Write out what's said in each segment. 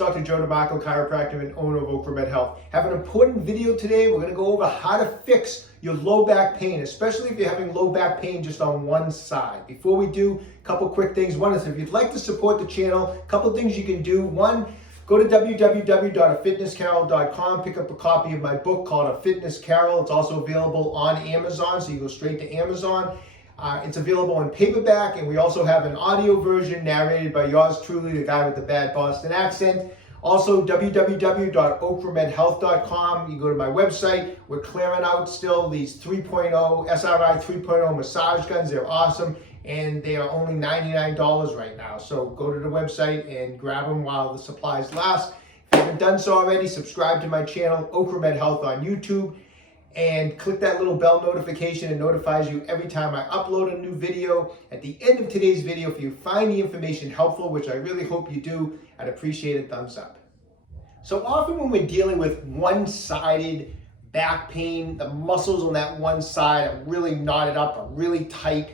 Dr. Joe DeMarco, chiropractor and owner of OcraMed Health. Have an important video today. We're going to go over how to fix your low back pain, especially if you're having low back pain just on one side. Before we do, a couple quick things. One is if you'd like to support the channel, a couple things you can do. One, go to www.afitnesscarol.com, pick up a copy of my book called A Fitness Carol. It's also available on Amazon, so you go straight to Amazon. It's available in paperback, and we also have an audio version narrated by yours truly, the guy with the bad Boston accent. Also, www.ocramedhealth.com. You go to my website. We're clearing out still these 3.0 SRI 3.0 massage guns. They're awesome, and they are only $99 right now. So go to the website and grab them while the supplies last. If you haven't done so already, subscribe to my channel, OcraMed Health on YouTube. And click that little bell notification. It notifies you every time I upload a new video. At the end of today's video, if you find the information helpful, which I really hope you do, I'd appreciate a thumbs up. So often when we're dealing with one-sided back pain, the muscles on that one side are really knotted up, are really tight.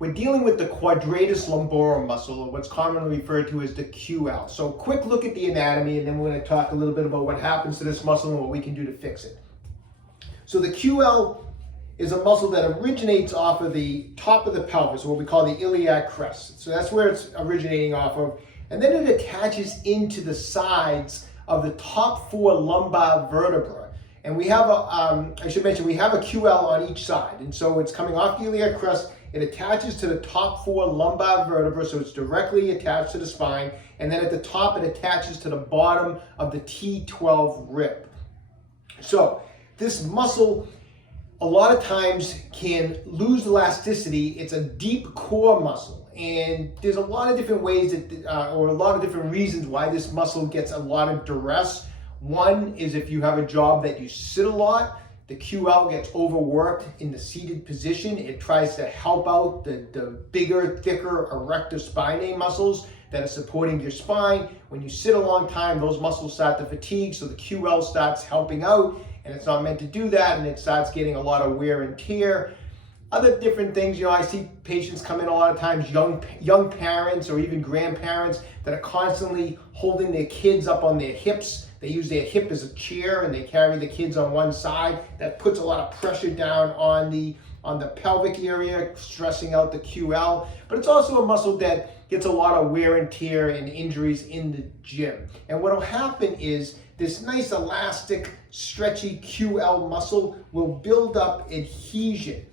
We're dealing with the Quadratus Lumborum muscle, or what's commonly referred to as the QL. So quick look at the anatomy, and then we're going to talk a little bit about what happens to this muscle and what we can do to fix it. So the QL is a muscle that originates off of the top of the pelvis, what we call the iliac crest. So that's where it's originating off of. And then it attaches into the sides of the top four lumbar vertebrae. And we have I should mention, we have a QL on each side. And so it's coming off the iliac crest. It attaches to the top four lumbar vertebrae, so it's directly attached to the spine. And then at the top, it attaches to the bottom of the T12 rib. So this muscle, a lot of times, can lose elasticity. It's a deep core muscle, and there's a lot of different ways that, or a lot of different reasons why this muscle gets a lot of duress. One is if you have a job that you sit a lot, the QL gets overworked in the seated position. It tries to help out the bigger, thicker erector spinae muscles that are supporting your spine. When you sit a long time, those muscles start to fatigue, so the QL starts helping out. And it's not meant to do that, and it starts getting a lot of wear and tear. Other different things, you know, I see patients come in a lot of times, young parents or even grandparents that are constantly holding their kids up on their hips. They use their hip as a chair and they carry the kids on one side. That puts a lot of pressure down on the pelvic area, stressing out the QL. But it's also a muscle that gets a lot of wear and tear and injuries in the gym. And what will happen is this nice elastic, stretchy QL muscle will build up adhesion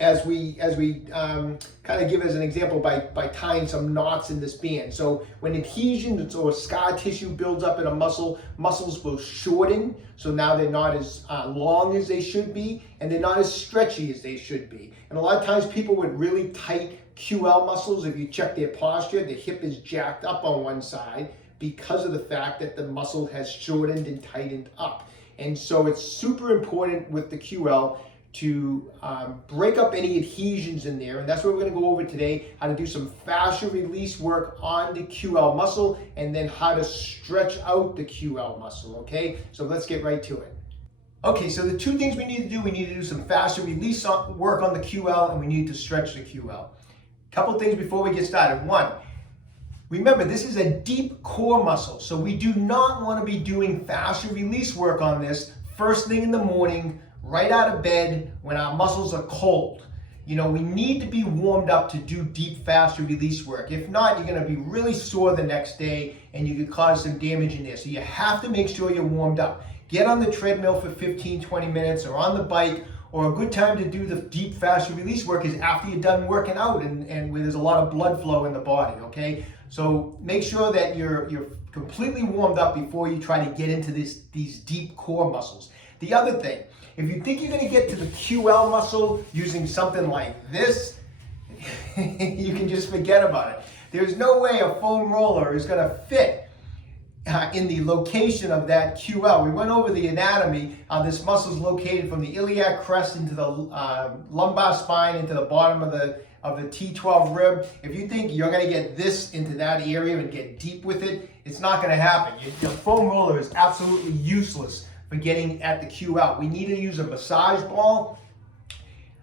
as we kind of give as an example by tying some knots in this band. So when adhesion or scar tissue builds up in a muscle, muscles will shorten. So now they're not as long as they should be, and they're not as stretchy as they should be. And a lot of times people with really tight QL muscles, if you check their posture, the hip is jacked up on one side because of the fact that the muscle has shortened and tightened up. And so it's super important with the QL to break up any adhesions in there. And that's what we're gonna go over today, how to do some fascia release work on the QL muscle, and then how to stretch out the QL muscle, okay? So let's get right to it. Okay, so the two things we need to do some fascia release work on the QL, and we need to stretch the QL. Couple things before we get started. One, remember, this is a deep core muscle, so we do not want to be doing fascia release work on this first thing in the morning, right out of bed, when our muscles are cold. You know, we need to be warmed up to do deep fascia release work. If not, you're going to be really sore the next day, and you could cause some damage in there. So you have to make sure you're warmed up. Get on the treadmill for 15-20 minutes, or on the bike. Or a good time to do the deep fascia release work is after you're done working out and where there's a lot of blood flow in the body, okay? So make sure that you're completely warmed up before you try to get into these deep core muscles. The other thing, if you think you're gonna get to the QL muscle using something like this, you can just forget about it. There's no way a foam roller is gonna fit in the location of that QL. We went over the anatomy. This muscle is located from the iliac crest into the lumbar spine, into the bottom of the T12 rib. If you think you're going to get this into that area and get deep with it, it's not going to happen. Your foam roller is absolutely useless for getting at the QL. We need to use a massage ball.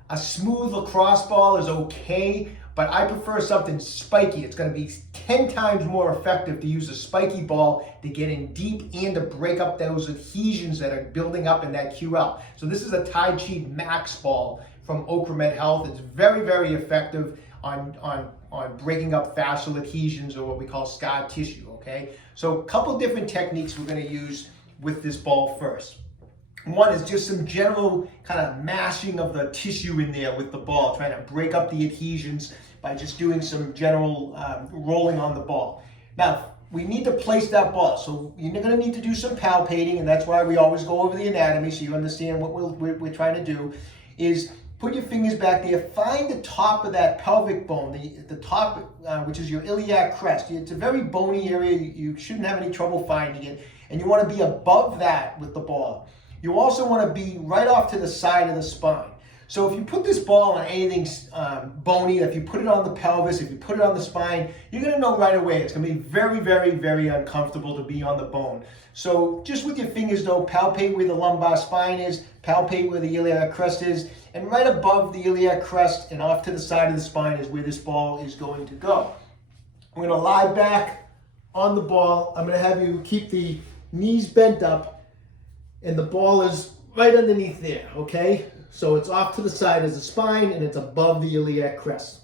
A smooth lacrosse ball is okay, but I prefer something spiky. It's going to be 10 times more effective to use a spiky ball to get in deep and to break up those adhesions that are building up in that QL. So this is a Tai Chi Max ball from OcraMed Health. It's very, very effective on breaking up fascial adhesions, or what we call scar tissue, okay? So a couple different techniques we're going to use with this ball first. One is just some general kind of mashing of the tissue in there with the ball, trying to break up the adhesions by just doing some general rolling on the ball. Now, we need to place that ball, so you're going to need to do some palpating, and that's why we always go over the anatomy so you understand what we're trying to do, is put your fingers back there, find the top of that pelvic bone, the top, which is your iliac crest. It's a very bony area. You shouldn't have any trouble finding it, and you want to be above that with the ball. You also want to be right off to the side of the spine. So if you put this ball on anything bony, if you put it on the pelvis, if you put it on the spine, you're going to know right away it's going to be very, very, very uncomfortable to be on the bone. So just with your fingers though, palpate where the lumbar spine is, palpate where the iliac crest is, and right above the iliac crest and off to the side of the spine is where this ball is going to go. I'm going to lie back on the ball. I'm going to have you keep the knees bent up, and the ball is right underneath there, okay? So it's off to the side as the spine, and it's above the iliac crest.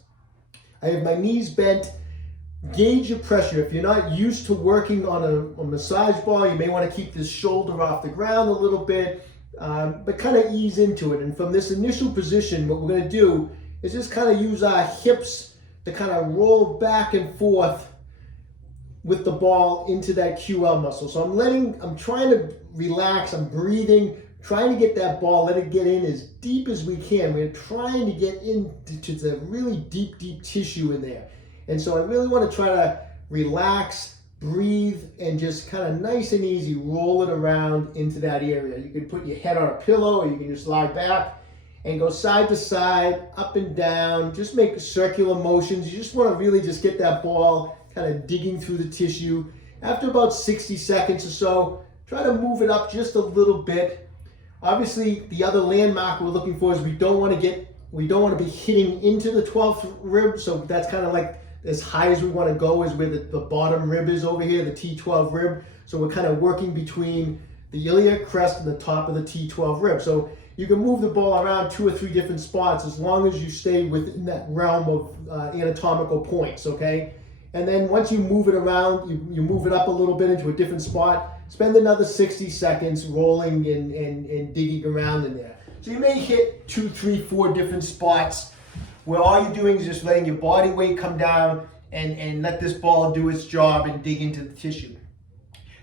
I have my knees bent. Gauge your pressure. If you're not used to working on a massage ball, you may want to keep this shoulder off the ground a little bit, but kind of ease into it. And from this initial position, what we're going to do is just kind of use our hips to kind of roll back and forth with the ball into that QL muscle. So I'm trying to relax, I'm breathing, trying to get that ball, let it get in as deep as we can. We're trying to get into the really deep, deep tissue in there. And so I really want to try to relax, breathe, and just kind of nice and easy roll it around into that area. You can put your head on a pillow, or you can just lie back and go side to side, up and down, just make circular motions. You just want to really just get that ball kind of digging through the tissue. After about 60 seconds or so, try to move it up just a little bit. Obviously, the other landmark we're looking for is we don't want to be hitting into the 12th rib, so that's kind of like as high as we want to go is where the bottom rib is over here, the T12 rib. So we're kind of working between the iliac crest and the top of the T12 rib. So you can move the ball around 2 or 3 different spots as long as you stay within that realm of anatomical points, okay? And then once you move it around, you move it up a little bit into a different spot, spend another 60 seconds rolling and digging around in there. So you may hit 2, 3, 4 different spots where all you're doing is just letting your body weight come down and let this ball do its job and dig into the tissue.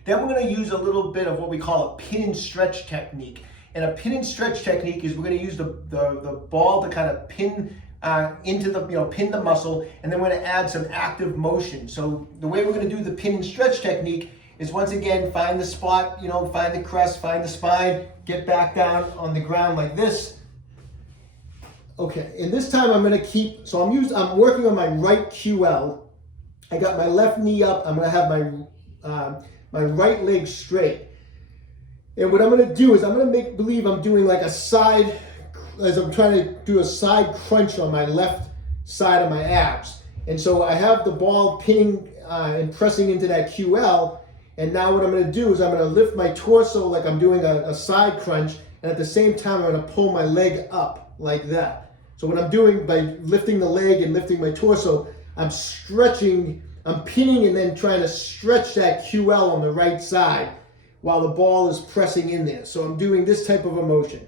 Then we're going to use a little bit of what we call a pin and stretch technique. And a pin and stretch technique is we're going to use the ball to kind of pin into the, pin the muscle, and then we're going to add some active motion. So the way we're going to do the pin and stretch technique is, once again, find the spot, find the crest, find the spine, get back down on the ground like this. Okay, and this time I'm going to keep, so I'm working on my right QL. I got my left knee up. I'm going to have my right leg straight. And what I'm going to do is I'm going to make believe I'm doing like a side, as I'm trying to do a side crunch on my left side of my abs. And so I have the ball pinning and pressing into that QL. And now what I'm going to do is I'm going to lift my torso like I'm doing a side crunch. And at the same time, I'm going to pull my leg up like that. So what I'm doing by lifting the leg and lifting my torso, I'm stretching, I'm pinning and then trying to stretch that QL on the right side while the ball is pressing in there. So I'm doing this type of a motion.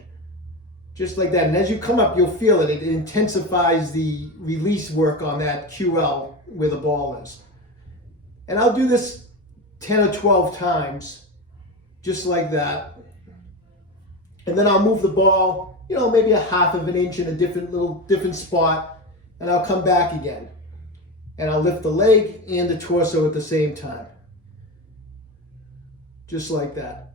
Just like that. And as you come up, you'll feel it. It intensifies the release work on that QL where the ball is. And I'll do this 10 or 12 times, just like that. And then I'll move the ball, maybe a half of an inch in a different spot, and I'll come back again. And I'll lift the leg and the torso at the same time. Just like that.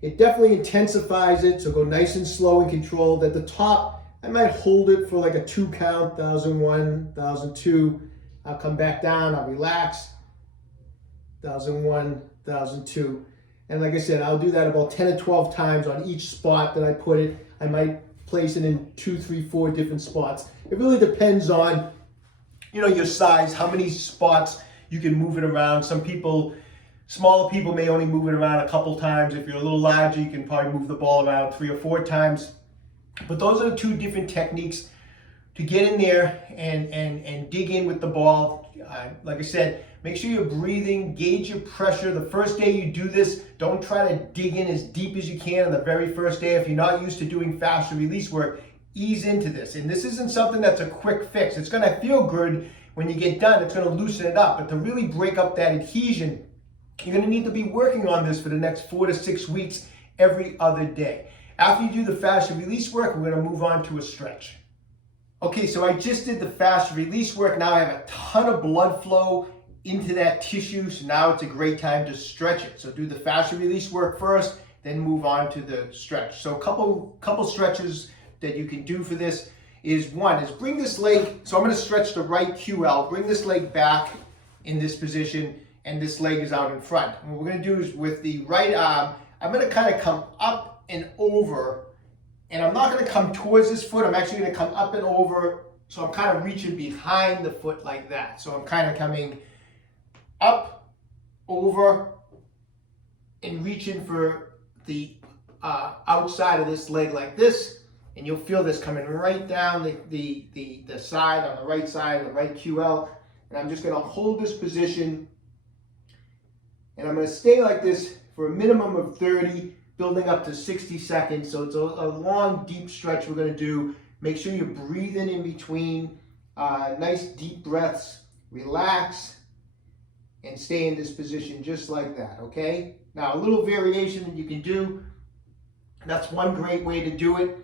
It definitely intensifies it, so go nice and slow and controlled. At the top, I might hold it for like a 2 count, 1001, 1002. I'll come back down, I'll relax, 1001, 1002. And like I said, I'll do that about 10 or 12 times on each spot that I put it. I might place it in 2, 3, 4 different spots. It really depends on your size, how many spots you can move it around. Some people, smaller people may only move it around a couple times. If you're a little larger, you can probably move the ball around 3 or 4 times. But those are the 2 different techniques to get in there and dig in with the ball. Like I said, make sure you're breathing, gauge your pressure. The first day you do this, don't try to dig in as deep as you can on the very first day. If you're not used to doing fascia release work, ease into this. And this isn't something that's a quick fix. It's gonna feel good when you get done. It's gonna loosen it up. But to really break up that adhesion, you're gonna need to be working on this for the next 4 to 6 weeks every other day. After you do the fascia release work, we're gonna move on to a stretch. Okay, so I just did the fascia release work. Now I have a ton of blood flow into that tissue, so now it's a great time to stretch it. So do the fascia release work first, then move on to the stretch. So a couple stretches that you can do for this is, one is bring this leg, so I'm gonna stretch the right QL, bring this leg back in this position, and this leg is out in front. And what we're gonna do is with the right arm, I'm gonna kind of come up and over, and I'm not gonna come towards this foot, I'm actually gonna come up and over, so I'm kind of reaching behind the foot like that. So I'm kind of coming up, over, and reaching for the outside of this leg like this, and you'll feel this coming right down the side, on the right side, the right QL, and I'm just gonna hold this position, and I'm gonna stay like this for a minimum of 30, building up to 60 seconds. So it's a long, deep stretch we're gonna do. Make sure you're breathing in between, nice deep breaths, relax, and stay in this position just like that, okay? Now a little variation that you can do, that's one great way to do it.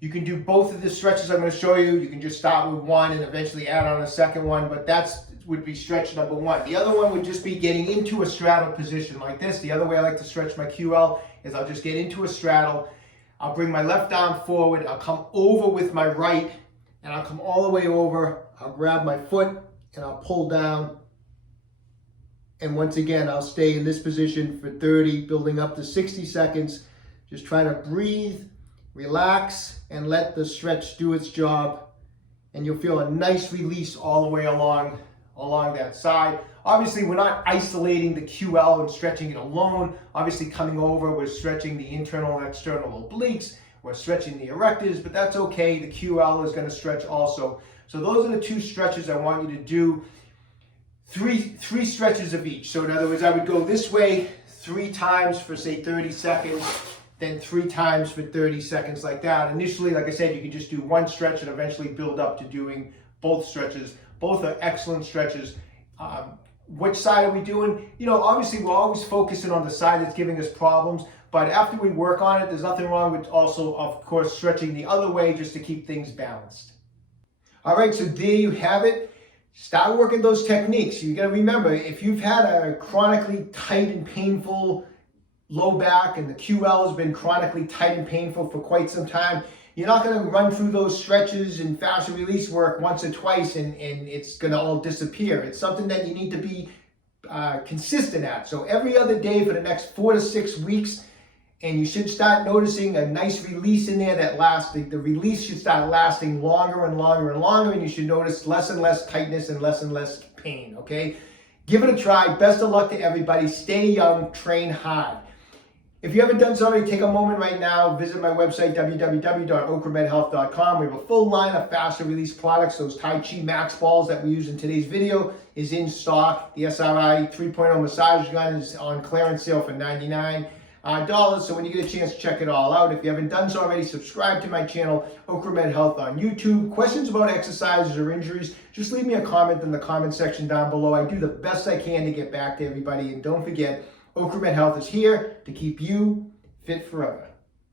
You can do both of the stretches I'm gonna show you. You can just start with one and eventually add on a second one, but that's would be stretch number 1. The other one would just be getting into a straddle position like this. The other way I like to stretch my QL is I'll just get into a straddle. I'll bring my left arm forward. I'll come over with my right, and I'll come all the way over. I'll grab my foot and I'll pull down. And once again, I'll stay in this position for 30, building up to 60 seconds. Just try to breathe, relax, and let the stretch do its job. And you'll feel a nice release all the way along that side. Obviously, we're not isolating the QL and stretching it alone. Obviously, coming over, we're stretching the internal and external obliques. We're stretching the erectors, but that's okay. The QL is going to stretch also. So those are the 2 stretches I want you to do. Three stretches of each. So in other words, I would go this way 3 times for, say, 30 seconds, then 3 times for 30 seconds like that. Initially, like I said, you can just do 1 stretch and eventually build up to doing both stretches. Both are excellent stretches. Which side are we doing? Obviously we're always focusing on the side that's giving us problems, but after we work on it, there's nothing wrong with also, of course, stretching the other way just to keep things balanced. All right, so there you have it. Start working those techniques. You gotta remember, if you've had a chronically tight and painful low back and the QL has been chronically tight and painful for quite some time, you're not going to run through those stretches and fascia release work once or twice and it's going to all disappear. It's something that you need to be consistent at. So every other day for the next 4 to 6 weeks, and you should start noticing a nice release in there that lasts. The release should start lasting longer and longer and longer, and you should notice less and less tightness and less pain, okay? Give it a try. Best of luck to everybody. Stay young, train hard. If you haven't done so already, take a moment right now, visit my website, www.OcraMedHealth.com. We have a full line of fascia release products. Those Tai Chi Max balls that we use in today's video is in stock. The SRI 3.0 massage gun is on clearance sale for $99. So when you get a chance, check it all out. If you haven't done so already, subscribe to my channel, OcraMed Health on YouTube. Questions about exercises or injuries, just leave me a comment in the comment section down below. I do the best I can to get back to everybody. And don't forget, OcraMed Health is here to keep you fit forever.